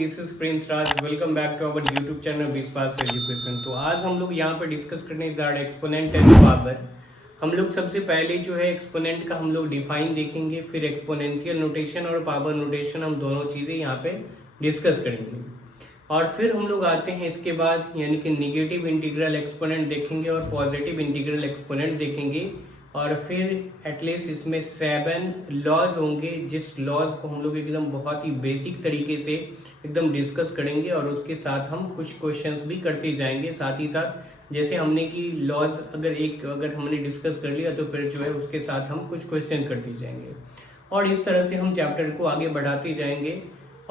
This is Prince Raj. Welcome back to our YouTube channel Vishwas education. तो आज हम लोग यहाँ पर डिस्कस करने जा रहे हैं एक्सपोनेंट एंड पावर। हम लोग सबसे पहले जो है एक्सपोनेंट का हम लोग डिफाइन देखेंगे, फिर एक्सपोनेंशियल नोटेशन और पावर नोटेशन, हम दोनों चीज़ें यहाँ पे डिस्कस करेंगे। और फिर हम लोग आते हैं इसके बाद यानी कि निगेटिव इंटीग्रल एक्सपोनेंट देखेंगे और पॉजिटिव इंटीग्रल एक्सपोनेंट देखेंगे। और फिर एटलीस्ट इसमें 7 लॉज होंगे, जिस लॉज को हम लोग एकदम बहुत ही बेसिक तरीके से एकदम डिस्कस करेंगे और उसके साथ हम कुछ क्वेश्चंस भी करते जाएंगे। साथ ही साथ जैसे हमने कि लॉज अगर हमने डिस्कस कर लिया तो फिर जो है उसके साथ हम कुछ क्वेश्चन करते जाएंगे और इस तरह से हम चैप्टर को आगे बढ़ाते जाएंगे।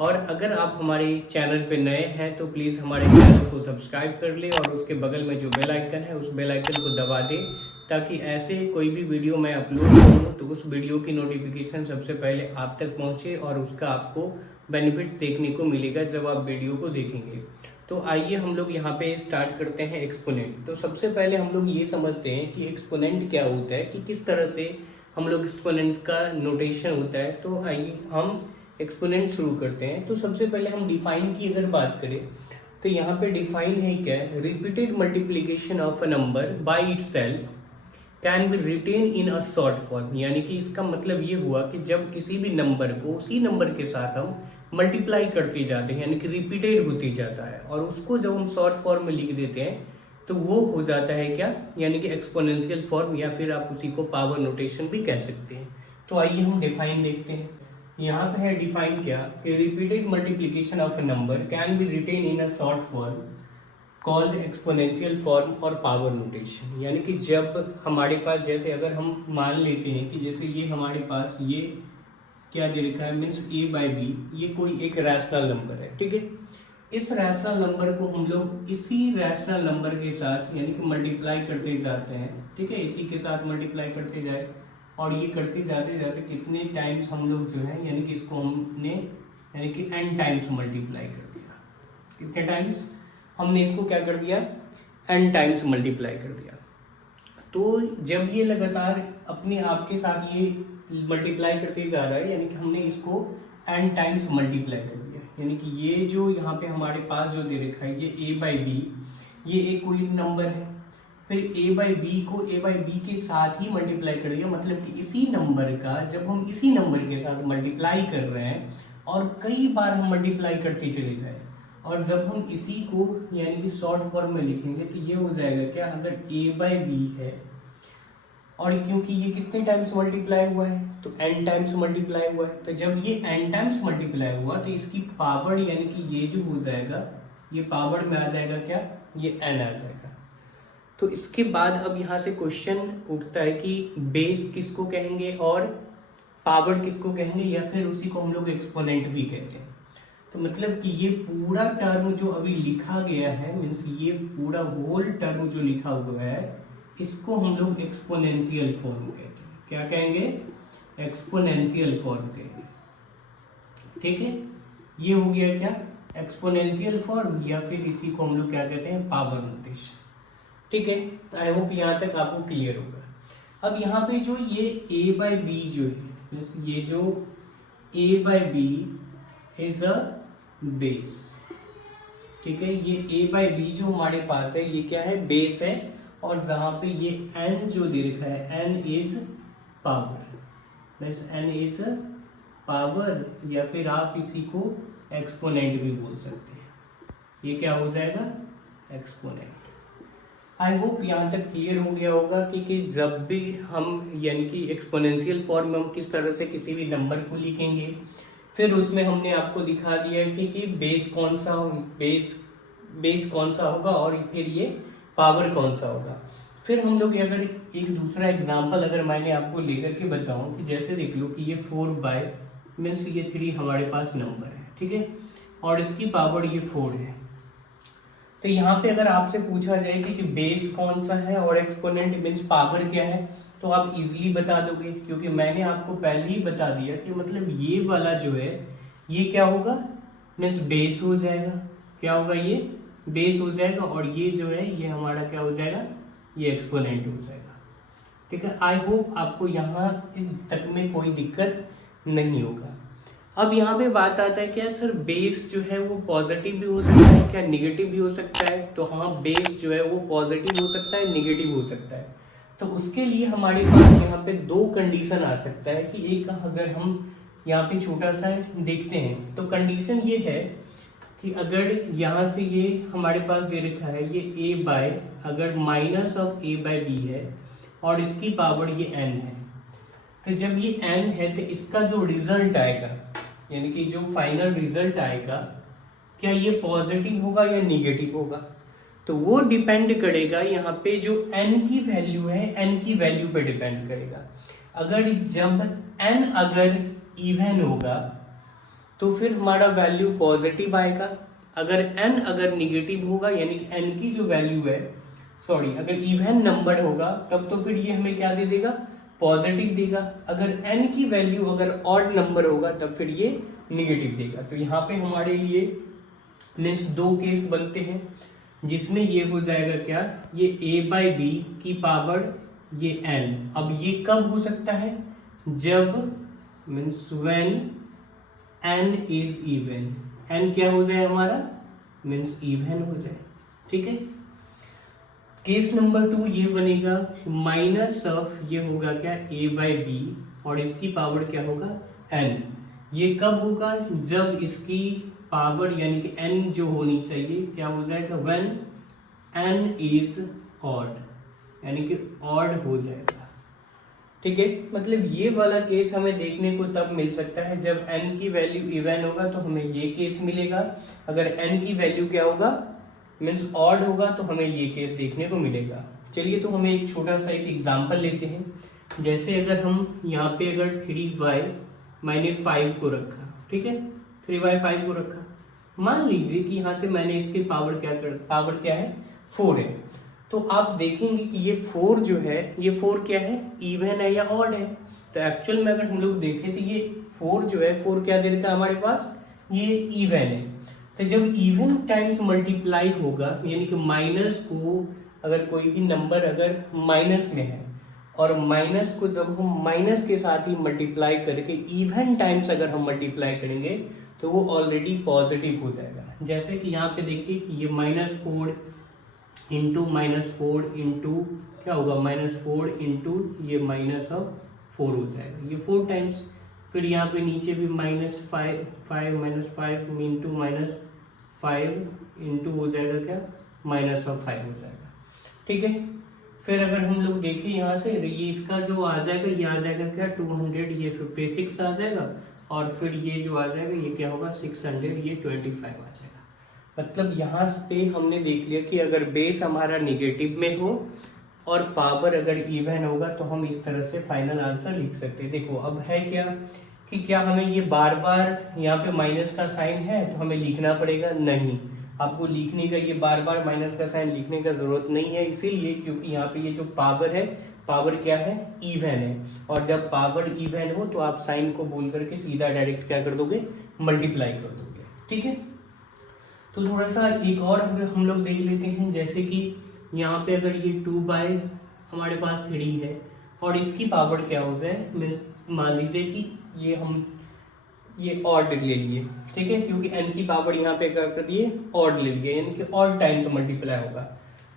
और अगर आप हमारे चैनल पे नए हैं तो प्लीज़ हमारे चैनल को सब्सक्राइब कर ले और उसके बगल में जो बेल आइकन है उस बेल आइकन को दबा दे, ताकि ऐसे कोई भी वीडियो मैं अपलोड करूँ तो उस वीडियो की नोटिफिकेशन सबसे पहले आप तक पहुँचे और उसका आपको बेनिफिट्स देखने को मिलेगा जब आप वीडियो को देखेंगे। तो आइए हम लोग यहाँ पे स्टार्ट करते हैं एक्सपोनेंट। तो सबसे पहले हम लोग ये समझते हैं कि एक्सपोनेंट क्या होता है, कि किस तरह से हम लोग एक्सपोनेंट का नोटेशन होता है। तो आइए हम एक्सपोनेंट शुरू करते हैं। तो सबसे पहले हम डिफाइन की अगर बात करें तो यहाँ पे डिफाइन है क्या है, repeated multiplication of a number by itself can be written in a short form. यानी कि इसका मतलब ये हुआ कि जब किसी भी नंबर को उसी नंबर के साथ हम मल्टीप्लाई करते जाते हैं, यानी कि रिपीटेड होती जाता है, और उसको जब हम शॉर्ट फॉर्म में लिख देते हैं तो वो हो जाता है क्या, यानी कि एक्सपोनेंशियल फॉर्म, या फिर आप उसी को पावर नोटेशन भी कह सकते हैं। तो आइए हम डिफाइन देखते हैं। यहाँ पे है डिफाइन क्या, कि repeated multiplication of a number can be written in a short form called exponential form और पावर नोटेशन। यानी कि जब हमारे पास, जैसे अगर हम मान लेते हैं कि जैसे ये हमारे पास ये क्या दे रखा है, मीन्स a/b, ये कोई एक रैशनल नंबर है, ठीक है। इस रैशनल नंबर को हम लोग इसी रैशनल नंबर के साथ यानी कि मल्टीप्लाई करते जाते हैं, ठीक है, इसी के साथ मल्टीप्लाई करते जाए और ये करते जाते जाते कितने टाइम्स हम लोग जो है यानी कि इसको हमने यानी कि n टाइम्स मल्टीप्लाई कर दिया। कितने टाइम्स हमने इसको क्या कर दिया, n टाइम्स मल्टीप्लाई कर दिया। तो जब ये लगातार अपने आप के साथ ये मल्टीप्लाई करते जा रहा है, यानी कि हमने इसको n टाइम्स मल्टीप्लाई कर दिया, यानी कि ये जो यहाँ पे हमारे पास जो दे रखा है ये a/b, ये एक कोई नंबर है, फिर a/b को a/b के साथ ही मल्टीप्लाई कर दिया। मतलब कि इसी नंबर का जब हम इसी नंबर के साथ मल्टीप्लाई कर रहे हैं और कई बार हम मल्टीप्लाई करते चले जाए, और जब हम इसी को यानी कि शॉर्ट फॉर्म में लिखेंगे तो ये हो जाएगा क्या, अगर a/b है और क्योंकि ये कितने टाइम्स मल्टीप्लाई हुआ है तो n टाइम्स मल्टीप्लाई हुआ है, तो जब ये n टाइम्स मल्टीप्लाई हुआ तो इसकी पावर यानी कि ये जो हो जाएगा ये पावर में आ जाएगा क्या, ये n आ जाएगा। तो इसके बाद अब यहाँ से क्वेश्चन उठता है कि बेस किसको कहेंगे और पावर किसको कहेंगे, या फिर उसी को हम लोग एक्सपोनेंट भी कहते हैं। तो मतलब कि ये पूरा टर्म जो अभी लिखा गया है, मीन्स ये पूरा होल टर्म जो लिखा हुआ है, इसको हम लोग एक्सपोनेंशियल फॉर्म कहते हैं। क्या कहेंगे, एक्सपोनेंशियल फॉर्म कहेंगे, ठीक है। ये हो गया क्या, एक्सपोनेंशियल फॉर्म, या फिर इसी को हम लोग क्या कहते हैं, पावर नोटेशन, ठीक है। तो आई होप यहाँ तक आपको क्लियर होगा। अब यहाँ पे जो ये a/b जो है, ये जो a/b इज अ बेस, ठीक है, ये a/b जो हमारे पास है ये क्या है, बेस है, और जहां पे ये n जो दे रखा है n is power, means n is power, या फिर आप इसी को एक्सपोनेंट भी बोल सकते हैं। ये क्या हो जाएगा, एक्सपोनेंट। आई होप यहाँ तक क्लियर हो गया होगा कि जब भी हम यानी कि एक्सपोनेंशियल फॉर्म में हम किस तरह से किसी भी नंबर को लिखेंगे, फिर उसमें हमने आपको दिखा दिया कि बेस कौन सा होगा और फिर ये पावर कौन सा होगा। फिर हम लोग अगर एक दूसरा एग्जांपल अगर मैंने आपको लेकर के बताऊं कि जैसे देख लो कि ये 4 मीन्स ये 3 हमारे पास नंबर है, ठीक है, और इसकी पावर ये 4 है। तो यहाँ पे अगर आपसे पूछा जाए कि बेस कौन सा है और एक्सपोनेंट मीन्स पावर क्या है, तो आप इजीली बता दोगे, क्योंकि मैंने आपको पहले ही बता दिया कि मतलब ये वाला जो है ये क्या होगा, मीन्स बेस हो जाएगा। क्या होगा, ये बेस हो जाएगा, और ये जो है ये हमारा क्या हो जाएगा, ये एक्सपोनेंट हो जाएगा, ठीक है। आई होप आपको यहाँ इस तक में कोई दिक्कत नहीं होगा। अब यहाँ पे बात आता है क्या सर बेस जो है वो पॉजिटिव भी हो सकता है क्या निगेटिव भी हो सकता है? तो हाँ, बेस जो है वो पॉजिटिव हो सकता है, निगेटिव हो सकता है। तो उसके लिए हमारे पास यहाँ पे दो कंडीशन आ सकता है कि एक अगर हम यहाँ पे छोटा सा देखते हैं तो कंडीशन ये है कि अगर यहाँ से ये हमारे पास दे रखा है ये a बाय अगर minus of a by B है और इसकी पावर ये n है, तो जब ये n है तो इसका जो रिजल्ट आएगा यानी कि जो फाइनल रिजल्ट आएगा क्या ये पॉजिटिव होगा या निगेटिव होगा? तो वो डिपेंड करेगा यहाँ पे जो n की वैल्यू है n की वैल्यू पे डिपेंड करेगा। अगर जब n अगर इवन होगा तो फिर हमारा वैल्यू पॉजिटिव आएगा। अगर n अगर निगेटिव होगा यानी कि n की जो वैल्यू है अगर इवन नंबर होगा तब तो फिर ये हमें क्या दे देगा? पॉजिटिव देगा। अगर n की वैल्यू अगर ऑड नंबर होगा तब फिर ये निगेटिव देगा। तो यहाँ पे हमारे लिए नेक्स्ट दो केस बनते हैं जिसमें ये हो जाएगा क्या, ये a बाई बी की पावर ये n। अब ये कब हो सकता है? जब means when n is even. n क्या हो जाए हमारा? मीन्स इवन हो जाए। ठीक है। केस नंबर 2 ये बनेगा माइनस ऑफ ये होगा क्या a बाई बी और इसकी पावर क्या होगा n। ये कब होगा? जब इसकी पावर यानी कि n जो होनी चाहिए क्या हो जाएगा? व्हेन n इज ऑड यानी कि ऑड हो जाएगा। ठीक है, मतलब ये वाला केस हमें देखने को तब मिल सकता है जब n की वैल्यू इवन होगा तो हमें ये केस मिलेगा। अगर n की वैल्यू क्या होगा मीन्स ऑड होगा तो हमें ये केस देखने को मिलेगा। चलिए तो हमें एक छोटा सा एक एग्जांपल लेते हैं। जैसे अगर हम यहाँ पे अगर 3y मैंने 5 को रखा, ठीक है 3y5 को रखा, मान लीजिए कि यहाँ से मैंने इसके पावर क्या है 4 है। तो आप देखेंगे कि ये 4 जो है ये 4 क्या है? इवन है या ऑड है? तो एक्चुअल में अगर हम लोग देखें तो ये 4 जो है 4 क्या दे रखा है हमारे पास? ये इवन है। तो जब इवन टाइम्स मल्टीप्लाई होगा यानी कि माइनस को अगर कोई भी नंबर अगर माइनस में है और माइनस को जब हम माइनस के साथ ही मल्टीप्लाई करके इवन टाइम्स अगर हम मल्टीप्लाई करेंगे तो वो ऑलरेडी पॉजिटिव हो जाएगा। जैसे कि यहाँ पे देखिए कि ये -4 इंटू -4 इंटू क्या होगा -4 इंटू ये -4 हो जाएगा, ये 4 टाइम्स। फिर यहाँ पे नीचे भी -5 इंटू -5 इंटू हो जाएगा क्या -5 हो जाएगा। ठीक है। फिर अगर हम लोग देखें यहाँ से ये इसका जो आ जाएगा ये आ जाएगा क्या 200, ये 56 आ जाएगा और फिर ये जो आ जाएगा ये क्या होगा 600, ये 25 आ जाएगा। मतलब यहाँ पे हमने देख लिया कि अगर बेस हमारा निगेटिव में हो और पावर अगर इवन होगा तो हम इस तरह से फाइनल आंसर लिख सकते हैं। देखो अब है क्या कि क्या हमें ये बार बार यहाँ पे माइनस का साइन है तो हमें लिखना पड़ेगा? नहीं, आपको लिखने का ये बार बार माइनस का साइन लिखने का जरूरत नहीं है, इसीलिए क्योंकि यहाँ पे ये जो पावर है पावर क्या है? इवन है। और जब पावर इवन हो तो आप साइन को बोल करके सीधा डायरेक्ट क्या कर दोगे? मल्टीप्लाई कर दोगे। ठीक है। तो थोड़ा सा एक और हम लोग देख लेते हैं। जैसे कि यहाँ पे अगर ये 2 बाय हमारे पास 3 है और इसकी पावर क्या हो जाए, मान लीजिए कि ये हम ये ऑड ले लिए, ठीक है, क्योंकि n की पावर यहाँ पे क्या कर दिए? ऑड ले लिए, यानी कि ऑड टाइम्स मल्टीप्लाई होगा।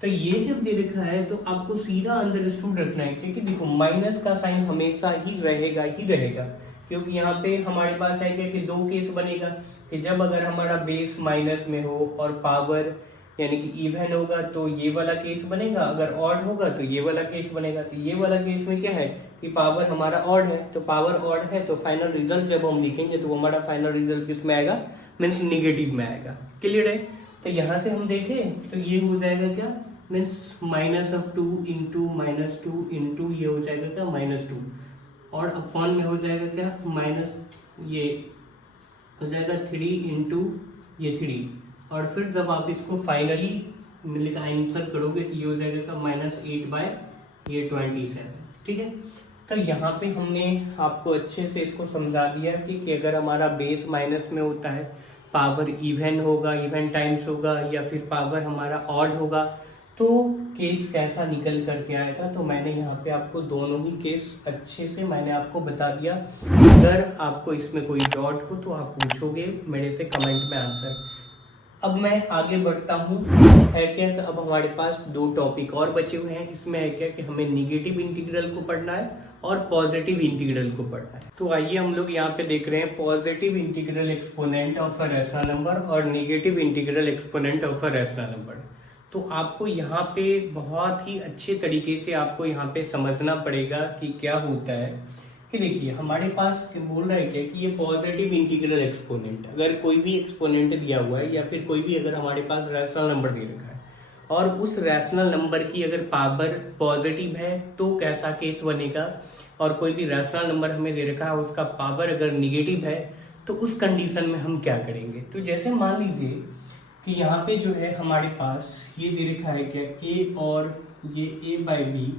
तो ये जब दे रखा है तो आपको सीधा अंडरस्टूड रखना है, क्योंकि देखो माइनस का साइन हमेशा ही रहेगा, क्योंकि यहाँ पे हमारे पास है क्या कि दो केस बनेगा कि जब अगर हमारा बेस माइनस में हो और पावर यानी कि इवन होगा तो ये वाला केस बनेगा, अगर ऑड होगा तो ये वाला केस बनेगा। तो ये वाला केस में क्या है कि पावर हमारा ऑड है, तो पावर ऑड है तो फाइनल रिजल्ट जब हम लिखेंगे तो हमारा फाइनल रिजल्ट किस में आएगा? मीन्स निगेटिव में आएगा। क्लियर है। तो यहाँ से हम देखें तो ये हो जाएगा क्या मीन्स -2 इंटू -2 इंटू ये हो जाएगा क्या -2 और अपॉन में हो जाएगा क्या माइनस ये हो जाएगा 3 इंटू ये 3 और फिर जब आप इसको फाइनली आंसर करोगे तो ये हो जाएगा का -8 बाय ये 27। ठीक है। तो यहाँ पे हमने आपको अच्छे से इसको समझा दिया कि अगर हमारा बेस माइनस में होता है, पावर इवन होगा, इवन टाइम्स होगा या फिर पावर हमारा ऑड होगा, तो तो केस कैसा निकल करके आएगा, तो मैंने यहाँ पे आपको दोनों ही केस अच्छे से मैंने आपको बता दिया। अगर आपको इसमें कोई डाउट हो तो आप पूछोगे मेरे से कमेंट में आंसर। अब मैं आगे बढ़ता हूँ। है क्या, अब हमारे पास 2 टॉपिक और बचे हुए हैं। इसमें है क्या कि हमें निगेटिव इंटीग्रल को पढ़ना है और पॉजिटिव इंटीग्रल को पढ़ना है। तो आइए हम लोग यहाँ पे देख रहे हैं positive integral exponent of a rational number और negative integral exponent of a rational number. तो आपको यहाँ पे बहुत ही अच्छे तरीके से आपको यहाँ पे समझना पड़ेगा कि क्या होता है। कि देखिए हमारे पास बोल रहा है क्या कि ये पॉजिटिव इंटीग्रल एक्सपोनेंट, अगर कोई भी एक्सपोनेंट दिया हुआ है या फिर कोई भी अगर हमारे पास रैशनल नंबर दे रखा है और उस रैशनल नंबर की अगर पावर पॉजिटिव है तो कैसा केस बनेगा, और कोई भी रैशनल नंबर हमें दे रखा है उसका पावर अगर निगेटिव है तो उस कंडीशन में हम क्या करेंगे। तो जैसे मान लीजिए कि यहाँ पे जो है हमारे पास ये दे रखा है क्या a और ये a/b,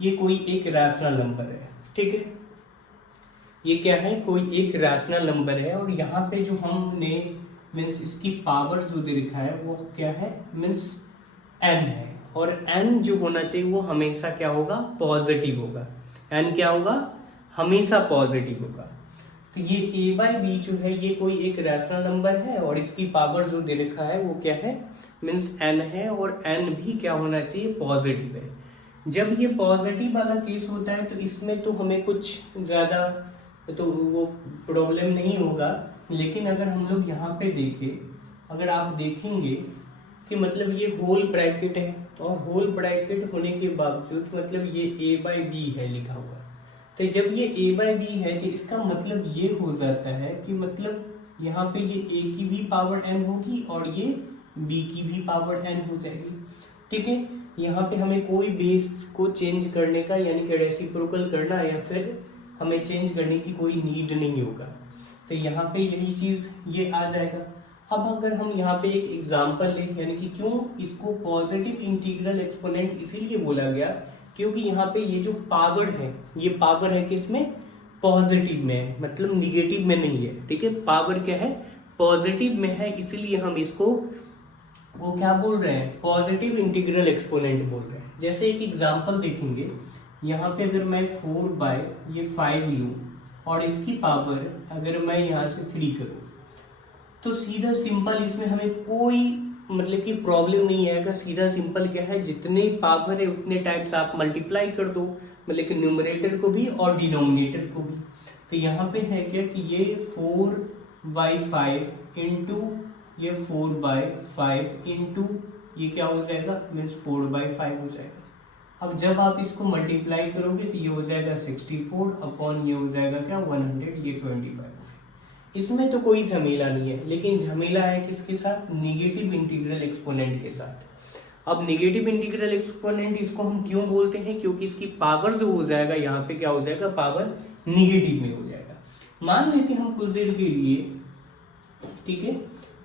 ये कोई एक रैशनल नंबर है, ठीक है। ये क्या है, कोई एक रैशनल नंबर है और यहाँ पे जो हमने मीन्स इसकी पावर जो दे रखा है वो क्या है, मीन्स n है, और n जो होना चाहिए वो हमेशा क्या होगा, पॉजिटिव होगा। n क्या होगा, हमेशा पॉजिटिव होगा। तो ये a/b जो है ये कोई एक रैशनल नंबर है और इसकी पावर जो दे रखा है वो क्या है, मीन्स n है, और n भी क्या होना चाहिए, पॉजिटिव है। जब ये पॉजिटिव वाला केस होता है तो इसमें तो हमें कुछ ज़्यादा तो वो प्रॉब्लम नहीं होगा। लेकिन अगर हम लोग यहाँ पे देखें, अगर आप देखेंगे कि मतलब ये होल ब्रैकेट है और होल ब्रैकेट होने के बावजूद मतलब ये a/b है लिखा हुआ, तो जब ये a/b है तो इसका मतलब ये हो जाता है कि मतलब यहाँ पे ये a की भी पावर n होगी और ये b की भी पावर n हो जाएगी, ठीक है। यहाँ पे हमें कोई बेस को चेंज करने का यानी कि रेसिप्रोकल करना या फिर हमें चेंज करने की कोई नीड नहीं होगा। तो यहाँ पे यही चीज ये आ जाएगा। अब अगर हम यहाँ पे एक एग्जांपल लें, यानी कि क्यों इसको पॉजिटिव इंटीग्रल एक्सपोनेंट इसीलिए बोला गया क्योंकि यहाँ पे ये जो पावर है ये पावर है किसमें, पॉजिटिव में है, मतलब निगेटिव में नहीं है, ठीक है। पावर क्या है, पॉजिटिव में है, इसलिए हम इसको वो क्या बोल रहे हैं, पॉजिटिव इंटीग्रल एक्सपोनेंट बोल रहे हैं। जैसे एक एग्जांपल देखेंगे, यहाँ पे अगर मैं 4/5 लूँ और इसकी पावर अगर मैं यहाँ से 3 करूँ तो सीधा सिंपल इसमें हमें कोई मतलब कि प्रॉब्लम नहीं आएगा। सीधा सिंपल क्या है, जितने पावर है उतने टाइम्स आप मल्टीप्लाई कर दो, मतलब कि न्यूमरेटर को भी और डिनोमिनेटर को भी। तो यहाँ पे है क्या कि ये 4/5 इंटू ये 4/5 इंटू ये क्या हो जाएगा, मीन्स 4/5 हो जाएगा। अब जब आप इसको मल्टीप्लाई करोगे तो ये हो जाएगा 64 अपॉन ये हो जाएगा क्या 100, ये 25। इसमें तो कोई झमेला नहीं है, लेकिन झमेला है किसके साथ, निगेटिव इंटीग्रल एक्सपोनेंट के साथ। अब निगेटिव इंटीग्रल एक्सपोनेंट इसको हम क्यों बोलते हैं, क्योंकि इसकी पावर जो हो जाएगा यहाँ पे क्या हो जाएगा, पावर निगेटिव में हो जाएगा। मान लेते हैं हम कुछ देर के लिए, ठीक है,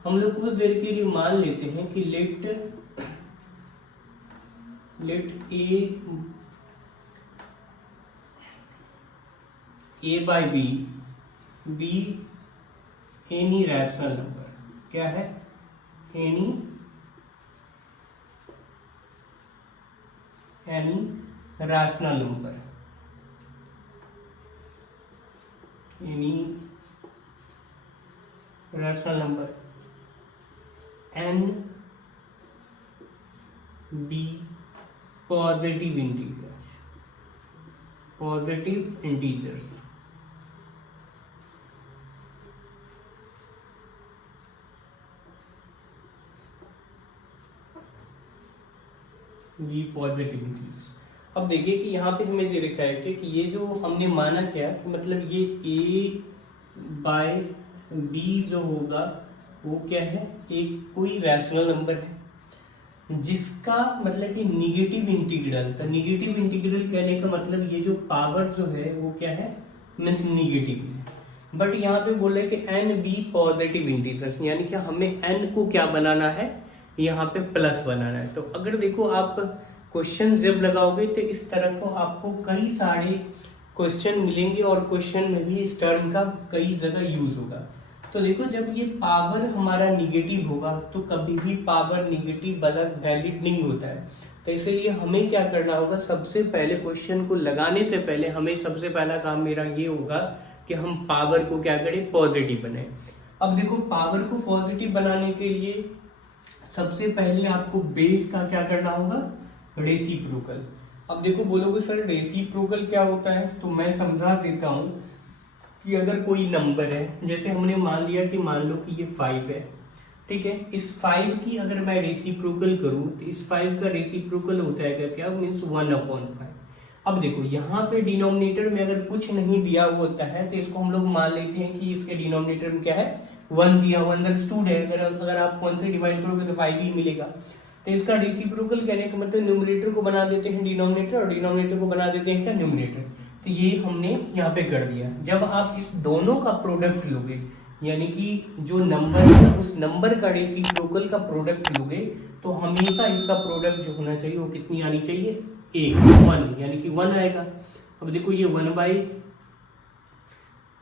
हम लोग कुछ देर के लिए मान लेते हैं कि late a/b be any rational number, क्या है, any rational number, any rational number n be positive integers, भी पॉजिटिव इंटीजर्स। अब देखिए कि यहाँ पे हमें दे रखा है कि ये जो हमने माना क्या कि मतलब ये a/b जो होगा वो क्या है, एक कोई रैशनल नंबर है जिसका मतलब कि निगेटिव इंटीग्रल। तो निगेटिव इंटीग्रल कहने का मतलब ये जो पावर जो है वो क्या है, मीन्स निगेटिव है। बट यहाँ पे बोल रहे कि n बी पॉजिटिव इंटीजर्स, यानी कि हमें n को क्या बनाना है, यहाँ पे प्लस बनाना है। तो अगर देखो आप क्वेश्चन जब लगाओगे तो इस तरह को आपको कई सारे क्वेश्चन मिलेंगे और क्वेश्चन में भी इस टर्म का कई जगह यूज होगा। तो देखो जब ये पावर हमारा निगेटिव होगा तो कभी भी पावर निगेटिव वाला वैलिड नहीं होता है। तो इसलिए हमें क्या करना होगा, सबसे पहले क्वेश्चन को लगाने से पहले हमें सबसे पहला काम मेरा ये होगा कि हम पावर को क्या करें, पॉजिटिव बनाएं। अब देखो पावर को पॉजिटिव बनाने के लिए सबसे पहले आपको बेस का क्या करना होगा, रेसिप्रोकल। अब देखो बोलोगे सर रेसिप्रोकल क्या होता है, तो मैं समझा देता हूं कि अगर कोई नंबर है, जैसे हमने मान लिया कि मान लो कि ये 5 है, ठीक है, इस 5 की अगर मैं रेसिप्रोकल करूं तो इस 5 का रेसिप्रोकल हो जाएगा क्या, मीन्स 1/5। अब देखो यहाँ पे डिनोमिनेटर में अगर कुछ नहीं दिया होता है तो इसको हम लोग मान लेते हैं कि इसके डिनोमिनेटर में क्या है, 1 दिया हुआ, अंडरस्टूड है। अगर आप कौन से डिवाइड करोगे तो 5 ही मिलेगा। तो इसका रेसिप्रोकल कहने का मतलब न्यूमरेटर को बना देते हैं डिनोमिनेटर और डिनोमिनेटर को बना देते हैं क्या, न्यूमरेटर। तो ये हमने यहाँ पे कर दिया। जब आप इस दोनों का प्रोडक्ट लोगे, यानी कि जो नंबर है उस नंबर का रेसिप्रोकल का प्रोडक्ट लोगे, तो हमेशा इसका प्रोडक्ट जो होना चाहिए वो कितनी आनी चाहिए, 1 यानी कि 1 आएगा। अब देखो ये 1/,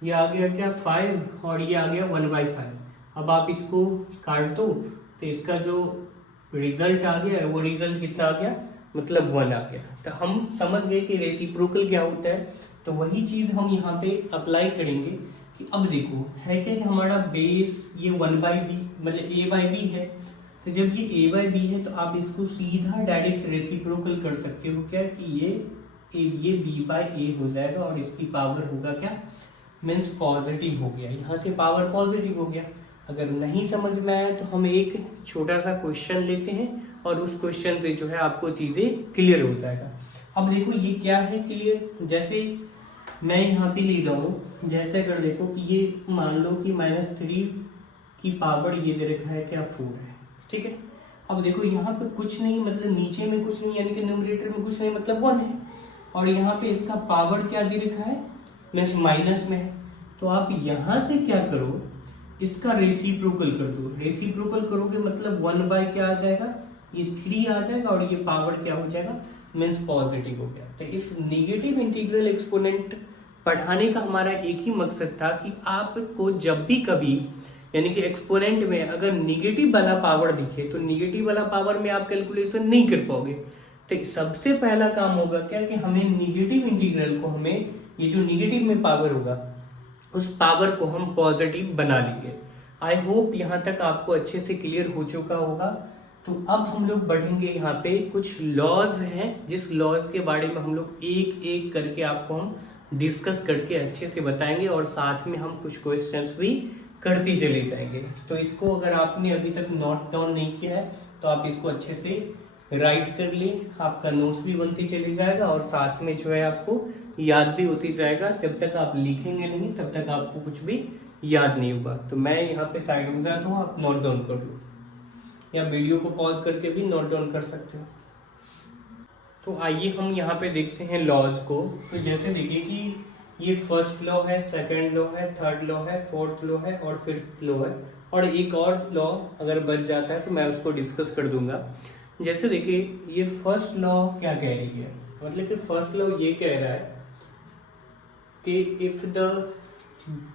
ये आ गया क्या 5 और ये आ गया 1/5। अब आप इसको काट दो तो इसका जो रिजल्ट आ गया वो रिजल्ट कितना आ गया, मतलब 1 आ गया। तो हम समझ गए कि रेसिप्रोकल क्या होता है। तो वही चीज हम यहाँ पे अप्लाई करेंगे कि अब देखो है क्या कि हमारा बेस ये 1/b मतलब a/b है। तो जब ये a/b है तो आप इसको सीधा डायरेक्ट रेसिप्रोकल कर सकते हो क्या, कि ये b/a हो जाएगा और इसकी पावर होगा क्या, मीन्स पॉजिटिव हो गया। यहाँ से पावर पॉजिटिव हो गया। अगर नहीं समझ में आया तो हम एक छोटा सा क्वेश्चन लेते हैं और उस क्वेश्चन से जो है आपको चीजें क्लियर हो जाएगा। अब देखो ये क्या है क्लियर, जैसे मैं यहाँ पे ले रहा हूँ, जैसे अगर देखो कि ये मान लो कि -3 की पावर ये दे रखा है क्या, 4 है, ठीक है। अब देखो यहाँ पे कुछ नहीं, मतलब नीचे में कुछ नहीं, यानी कि न्यूमरेटर में कुछ नहीं, मतलब 1 है। और यहाँ पे इसका पावर क्या दे रखा है, मीन्स माइनस में है। तो आप यहाँ से क्या करो, इसका रेसिप्रोकल कर दो। रेसिप्रोकल करोगे मतलब 1/ क्या आ जाएगा, ये 3 आ जाएगा और ये पावर क्या हो जाएगा, मीन्स पॉजिटिव हो गया। तो इस नेगेटिव इंटीग्रल एक्सपोनेंट पढ़ाने का हमारा एक ही मकसद था कि आपको जब भी कभी यानी कि एक्सपोनेंट में अगर निगेटिव वाला पावर दिखे तो निगेटिव वाला पावर में आप कैलकुलेशन नहीं कर पाओगे। तो सबसे पहला काम होगा क्या कि हमें निगेटिव इंटीग्रल को, हमें ये जो निगेटिव में पावर होगा उस पावर को हम पॉजिटिव बना लेंगे। आई होप यहाँ तक आपको अच्छे से क्लियर हो चुका होगा। तो अब हम लोग बढ़ेंगे, यहाँ पे कुछ लॉज हैं जिस लॉज के बारे में हम लोग एक एक करके आपको हम डिस्कस करके अच्छे से बताएंगे और साथ में हम कुछ क्वेश्चंस भी करते चले जाएंगे। तो इसको अगर आपने अभी तक नोट डाउन नहीं किया है तो आप इसको अच्छे से राइट कर ले, आपका नोट्स भी बनते चले जाएगा और साथ में जो है आपको याद भी होती जाएगा। जब तक आप लिखेंगे नहीं तब तक आपको कुछ भी याद नहीं होगा। तो मैं यहाँ पे साइड में जाता हूँ, आप नोट डाउन कर लो या वीडियो को पॉज करके भी नोट डाउन कर सकते हो। तो आइए हम यहाँ पे देखते हैं लॉज को। तो जैसे देखिए कि ये फर्स्ट लॉ है, सेकंड लॉ है, थर्ड लॉ है, फोर्थ लॉ है और फिफ्थ लॉ है, और एक और लॉ अगर बच जाता है तो मैं उसको डिस्कस कर दूंगा। जैसे देखिए ये फर्स्ट लॉ क्या कह रही है, मतलब कि फर्स्ट लॉ ये कह रहा है कि if the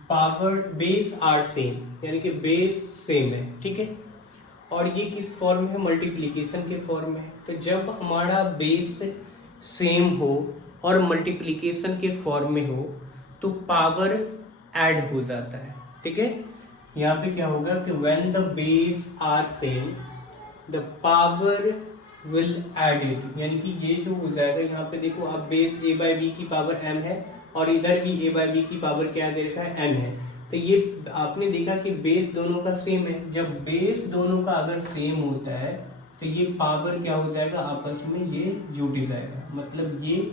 power base are same, यानी कि बेस सेम है, ठीक है, और ये किस फॉर्म में है, मल्टीप्लीकेशन के फॉर्म में है। तो जब हमारा बेस सेम हो और मल्टीप्लीकेशन के फॉर्म में हो तो पावर ऐड हो जाता है, ठीक है। यहाँ पे क्या होगा कि when the base are same the power will added, यानी कि ये जो हो जाएगा, यहाँ पे देखो अब बेस a/b की पावर m है और इधर भी a/b की पावर क्या दे रखा है, n है। तो ये आपने देखा कि बेस दोनों का सेम है। जब बेस दोनों का अगर सेम होता है तो ये पावर क्या हो जाएगा, आपस में ये जुड़ जाएगा, मतलब ये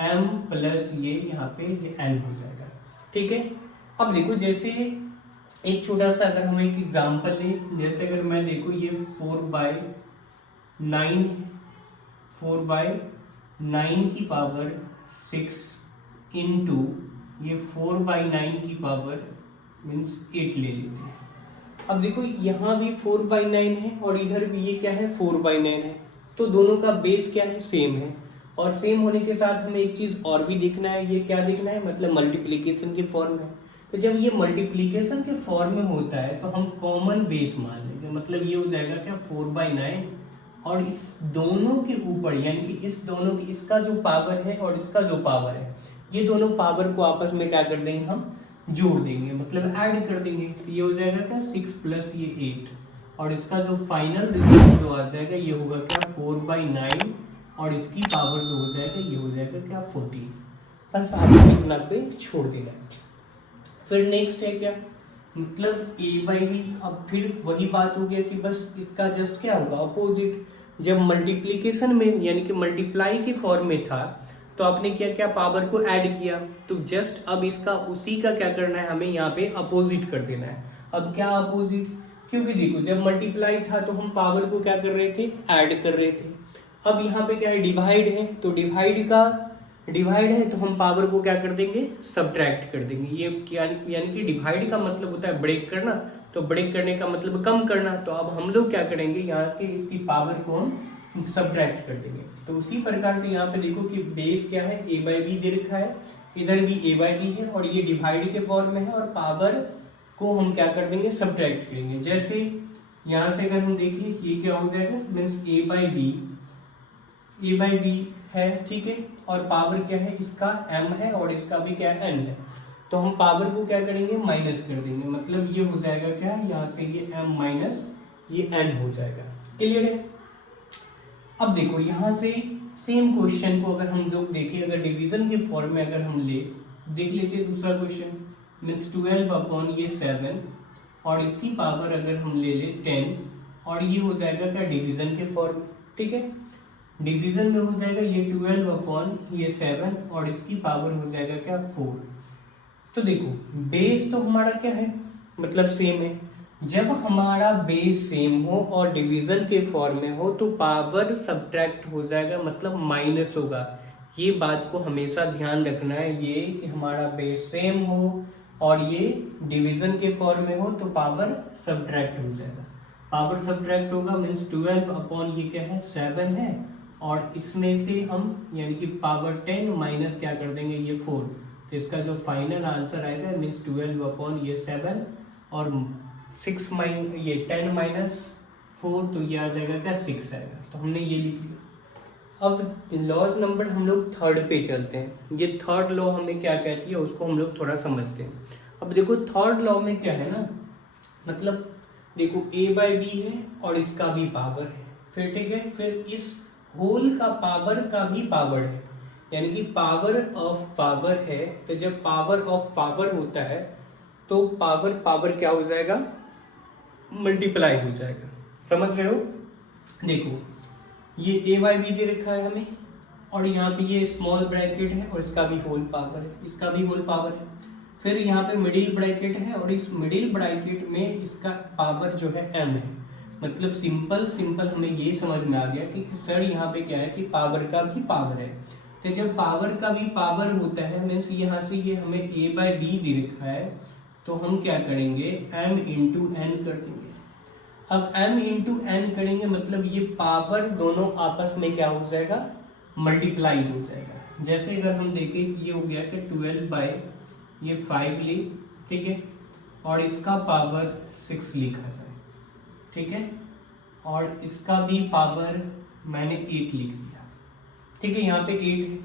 m प्लस ये यहाँ पे ये n हो जाएगा, ठीक है। अब देखो जैसे एक छोटा सा अगर हम एक एग्जांपल लें, जैसे अगर मैं देखो ये 4/9 की पावर 6 इंटू ये 4/9 की पावर मीन्स 8 ले लेते हैं। अब देखो यहाँ भी 4/9 है और इधर भी ये क्या है 4/9 है, तो दोनों का बेस क्या है, सेम है। और सेम होने के साथ हमें एक चीज और भी देखना है, ये क्या देखना है, मतलब मल्टीप्लीकेशन के फॉर्म में। तो जब ये मल्टीप्लीकेशन के फॉर्म में होता है तो हम कॉमन बेस मान लेंगे, मतलब ये हो जाएगा क्या 4/9 और इस दोनों के ऊपर यानी कि इस दोनों की इसका जो पावर है और इसका जो पावर है, ये दोनों पावर को आपस में क्या कर देंगे, हम जोड़ देंगे, मतलब ऐड कर देंगे। तो ये हो जाएगा क्या 6 प्लस ये 8 और इसका जो फाइनल रिजल्ट जो आ जाएगा ये होगा क्या 4/9 और इसकी पावर जो हो जाएगा ये हो जाएगा क्या 14। बस आपको इतना पे छोड़ देना है। फिर नेक्स्ट है क्या, मतलब a/b। अब फिर वही बात हो गया कि बस इसका जस्ट क्या होगा अपोजिट। जब मल्टीप्लीकेशन में यानी कि मल्टीप्लाई के फॉर्म में था तो आपने क्या क्या पावर को ऐड किया, तो जस्ट अब इसका उसी का क्या करना है, हमें यहाँ पे अपोजिट कर देना है। अब क्या अपोजिट, क्योंकि देखो जब मल्टीप्लाई था तो हम पावर को क्या कर रहे थे, ऐड कर रहे थे। अब यहाँ पे क्या है डिवाइड है, तो डिवाइड है तो हम पावर को क्या कर देंगे, सब्ट्रैक्ट कर देंगे। ये यानी कि डिवाइड का मतलब होता है ब्रेक करना, तो ब्रेक करने का मतलब कम करना। तो अब हम लोग क्या करेंगे, यहाँ के इसकी पावर को हम सब्ट्रैक्ट कर देंगे। तो उसी प्रकार से यहाँ पे देखो कि बेस क्या है a/b दे रखा है, इधर भी a/b है और ये डिवाइड के फॉर्म में है और पावर को हम क्या कर देंगे, सब्ट्रैक्ट करेंगे। जैसे यहाँ से अगर हम देखें ये क्या हो जाएगा, मीन्स a/b है, ठीक है, और पावर क्या है इसका m है और इसका भी क्या n है, तो हम पावर को क्या करेंगे, माइनस कर देंगे। मतलब ये हो जाएगा क्या, यहाँ से ये m माइनस ये n हो जाएगा। क्लियर है। अब देखो यहाँ से सेम क्वेश्चन को अगर हम लोग देखें, अगर डिवीजन के फॉर्म में अगर हम देख लेते हैं दूसरा क्वेश्चन, मीन्स 12/7 और इसकी पावर अगर हम ले ले 10 और ये हो जाएगा क्या डिवीजन के फॉर्म, ठीक है। डिवीजन में हो जाएगा ये 12/7 और इसकी पावर हो जाएगा क्या 4। तो देखो बेस तो हमारा क्या है, मतलब सेम है। जब हमारा बेस सेम हो और डिवीजन के फॉर्म में हो तो पावर सब्ट्रैक्ट हो जाएगा, मतलब माइनस होगा। ये बात को हमेशा ध्यान रखना है, ये कि हमारा बेस सेम हो और ये डिवीजन के फॉर्म में हो तो पावर सब्ट्रैक्ट हो जाएगा। पावर सब्ट्रैक्ट होगा मीन्स 12 ये क्या है 7 है और इसमें से हम यानी कि पावर 10 माइनस क्या कर देंगे ये 4। तो इसका जो फाइनल आंसर आएगा मीन्स 12/7 और 10 माइनस 4 तो ये आ जाएगा क्या 6 आएगा। तो हमने ये लिख लिया। अब लॉज नंबर हम लोग थर्ड पे चलते हैं। ये थर्ड लॉ हमें क्या कहती है उसको हम लोग थोड़ा समझते हैं। अब देखो थर्ड लॉ में क्या है ना, मतलब देखो a/b है और इसका भी पावर है, फिर ठीक है, फिर इस होल का पावर का भी पावर है, यानी कि पावर ऑफ पावर है। तो जब पावर ऑफ पावर होता है तो पावर क्या हो जाएगा, मल्टीप्लाई हो जाएगा। समझ रहे हो। देखो ये a/b दे रखा है हमें और यहाँ पे ये स्मॉल ब्रैकेट है और इसका भी होल पावर है, इसका भी होल पावर है। फिर यहाँ पे मिडिल ब्रैकेट है और इस मिडिल ब्रैकेट में इसका पावर जो है m है। मतलब सिंपल हमें ये समझ में आ गया कि सर यहाँ पे क्या है कि पावर का भी पावर है। तो जब पावर का भी पावर होता है मीन्स यहाँ से ये हमें a/b दे रखा है तो हम क्या करेंगे m इंटू n कर देंगे। अब m इंटू n करेंगे मतलब ये पावर दोनों आपस में क्या हो जाएगा, मल्टीप्लाई हो जाएगा। जैसे अगर हम देखें ये हो गया कि 12/5 ली, ठीक है, और इसका पावर 6 लिखा जाए, ठीक है, और इसका भी पावर मैंने 8 लिख दिया, ठीक है, यहाँ पे 8 है।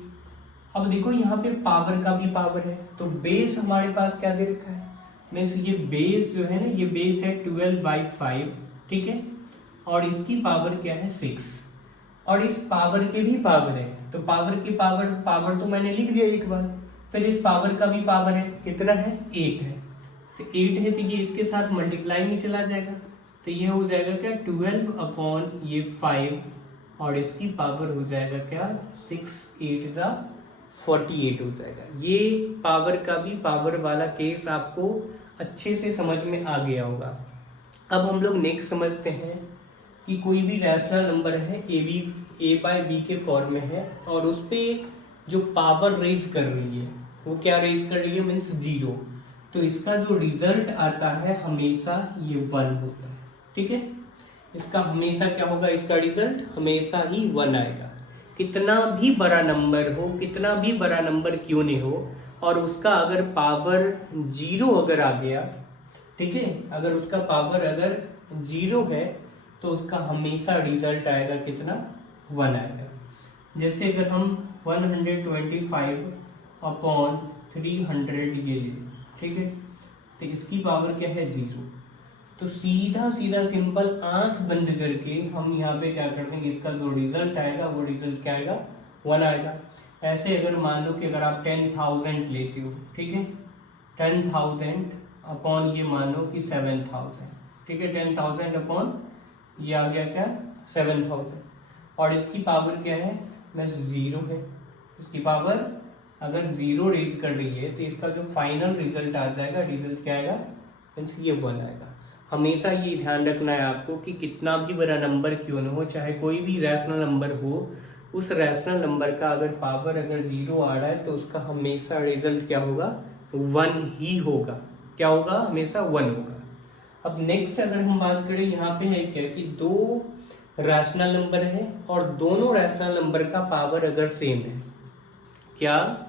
अब देखो यहाँ पे पावर का भी पावर है तो बेस हमारे पास क्या दे रखा है, मीन्स ये बेस जो है ना, ये बेस है 12/5, ठीक है, और इसकी पावर क्या है 6 और इस पावर के भी पावर है। तो पावर की पावर तो मैंने लिख दिया एक बार। फिर इस पावर का भी पावर है, कितना है 8 है। तो 8 है तो ये इसके साथ मल्टीप्लाई में चला जाएगा तो ये हो जाएगा क्या 12/5 और इसकी पावर हो जाएगा क्या 6×8=48 हो जाएगा। ये पावर का भी पावर वाला केस आपको अच्छे से समझ में आ गया होगा। अब हम लोग नेक्स्ट समझते हैं कि कोई भी रैशनल नंबर है a/b के फॉर्म में है और उस पे जो पावर रेज कर रही है वो क्या रेज कर रही है मीन्स 0, तो इसका जो रिजल्ट आता है हमेशा ये 1 होता है, ठीक है। इसका हमेशा क्या होगा, इसका रिजल्ट हमेशा ही 1 आएगा। कितना भी बड़ा नंबर हो, कितना भी बड़ा नंबर क्यों नहीं हो, और उसका अगर पावर 0 अगर आ गया, ठीक है, अगर उसका पावर अगर 0 है तो उसका हमेशा रिजल्ट आएगा कितना, 1 आएगा। जैसे अगर हम 125/300 ये ले, ठीक है, तो इसकी पावर क्या है, 0। तो सीधा सीधा सिंपल आंख बंद करके हम यहाँ पे क्या कर देंगे, इसका जो रिजल्ट आएगा वो रिजल्ट क्या आएगा, 1 आएगा। ऐसे अगर मान लो कि अगर आप 10,000 लेते हो, ठीक है, 10,000 अपॉन ये मान लो कि 7,000, ठीक है, 10,000 अपॉन ये आ गया क्या, 7,000, और इसकी पावर क्या है, बस 0 है। इसकी पावर अगर 0 रेज कर रही है तो इसका जो फाइनल रिजल्ट आ जाएगा, रिजल्ट क्या आएगा, मीन्स ये 1 आएगा। हमेशा ये ध्यान रखना है आपको कि कितना भी बड़ा नंबर क्यों ना हो, चाहे कोई भी रैशनल नंबर हो, उस रैशनल नंबर का अगर पावर अगर 0 आ रहा है तो उसका हमेशा रिजल्ट क्या होगा, 1 ही होगा। क्या होगा, हमेशा 1 होगा। अब नेक्स्ट अगर हम बात करें, यहाँ पे है क्या कि 2 रैशनल नंबर है और दोनों रैशनल नंबर का पावर अगर सेम है, क्या,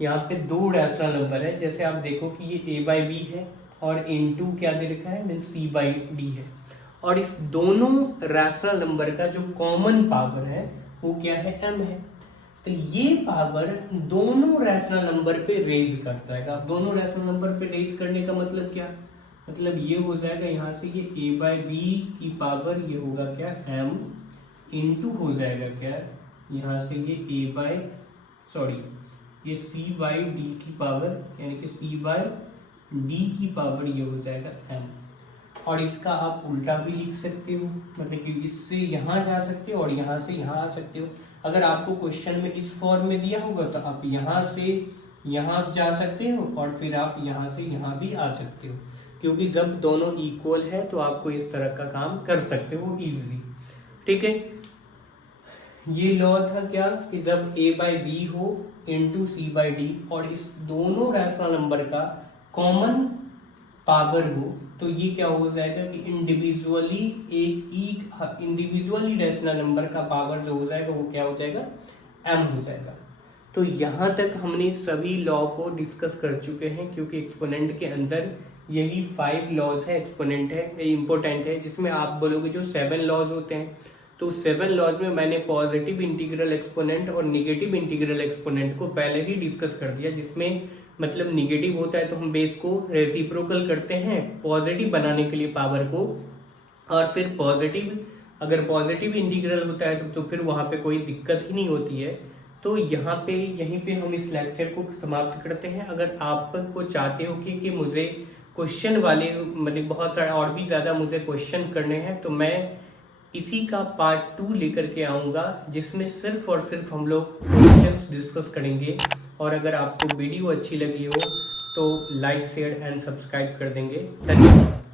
यहाँ पे 2 रैशनल नंबर है, जैसे आप देखो कि ये a/b है और इनटू क्या दे रखा है, मीन c/d है, और इस दोनों रैशनल नंबर का जो कॉमन पावर है वो क्या है, m है। तो ये पावर दोनों रैशनल नंबर पे रेज कर जाएगा। दोनों रैशनल नंबर पे रेज करने का मतलब क्या, मतलब ये हो जाएगा यहाँ से ये a/b की पावर ये होगा क्या, m, इनटू हो जाएगा क्या, यहाँ से ये ये c/d की पावर, यानी कि c/d की पावर ये हो जाएगा m। और इसका आप उल्टा भी लिख सकते हो, मतलब कि इससे यहाँ जा सकते हो और यहाँ से यहाँ आ सकते हो। अगर आपको क्वेश्चन में इस फॉर्म में दिया होगा तो आप यहाँ से यहाँ जा सकते हो और फिर आप यहाँ से यहाँ भी आ सकते हो, क्योंकि जब दोनों इक्वल है तो आपको इस तरह का काम कर सकते हो इजीली, ठीक है। ये लॉ था क्या कि जब a/b हो इनटू c/d और इस दोनों रैशनल नंबर का कॉमन पावर हो तो ये क्या हो जाएगा कि इंडिविजुअली इंडिविजुअली रैशनल नंबर का पावर जो हो जाएगा वो क्या हो जाएगा, m हो जाएगा। तो यहाँ तक हमने सभी लॉ को डिस्कस कर चुके हैं, क्योंकि एक्सपोनेंट के अंदर यही 5 लॉज है, एक्सपोनेंट है, ये इंपॉर्टेंट है, जिसमें आप बोलोगे जो 7 लॉज होते हैं, तो 7 लॉज में मैंने पॉजिटिव इंटीग्रल एक्सपोनेंट और निगेटिव इंटीग्रल एक्सपोनेंट को पहले ही डिस्कस कर दिया, जिसमें मतलब निगेटिव होता है तो हम बेस को रेसिप्रोकल करते हैं पॉजिटिव बनाने के लिए पावर को, और फिर पॉजिटिव अगर पॉजिटिव इंटीग्रल होता है तो फिर वहां पे कोई दिक्कत ही नहीं होती है। तो यहाँ पे यहीं पे हम इस लेक्चर को समाप्त करते हैं। अगर आपको चाहते हो कि मुझे क्वेश्चन वाले मतलब बहुत सारे और भी ज़्यादा मुझे क्वेश्चन करने हैं तो मैं इसी का पार्ट 2 लेकर के आऊँगा, जिसमें सिर्फ और सिर्फ हम लोग क्वेश्चंस डिस्कस करेंगे। और अगर आपको वीडियो अच्छी लगी हो तो लाइक शेयर एंड सब्सक्राइब कर देंगे। धन्यवाद।